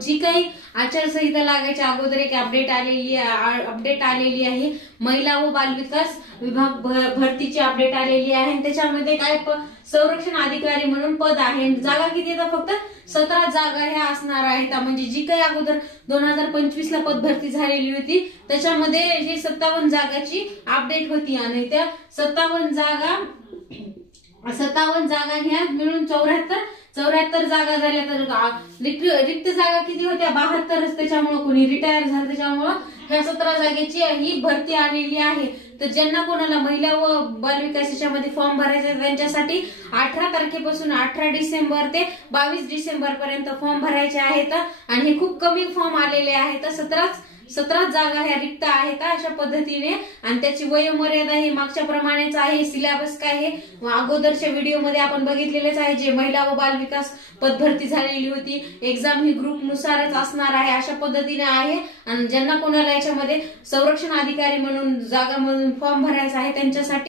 जी काही आचारसंहिता लागायच्या अगोदर एक अपडेट आलेली आहे। महिला व बालविकास विभाग भरतीची अपडेट आलेली आहे। त्याच्यामध्ये काय संरक्षण अधिकारी म्हणून पद आहे। जागा किती येतात? फक्त 17 जागा ह्या असणार आहेत। म्हणजे जी काही अगोदर 2025 ला पद भरती झालेली होती त्याच्यामध्ये ही 57 जागाची अपडेट होती आणि त्या 57 जागा ह्या मिळून 74 जागा झाल्या। तर रिक्त जागा किती होत्या? 72। त्याच्यामुळे कोणी रिटायर झालं त्याच्यामुळे ह्या 17 जागेची ही भरती आलेली आहे। तर ज्यांना कोणाला महिला व बालविकास मध्ये फॉर्म भरायचे त्यांच्यासाठी 18 तारखेपासून 18 डिसेंबर ते 22 डिसेंबर पर्यंत फॉर्म भरायचे आहेत आणि हे खूप कमी फॉर्म आलेले आहेत। 17 जागा ह्या रिक्त आहेत अशा पद्धतीने आणि त्याची वयोमर्यादा ही मागच्या प्रमाणेच आहे। सिलेबस काय आहे अगोदरच्या व्हिडिओ मध्ये आपण बघितलेलेच आहे। जे महिला व बालविकास पद भरती झालेली होती एक्झाम ही ग्रुप नुसारच असणार आहे अशा पद्धतीने आहे। आणि ज्यांना कोणाला याच्यामध्ये संरक्षण अधिकारी म्हणून जागा म्हणून फॉर्म भरायचा आहे त्यांच्यासाठी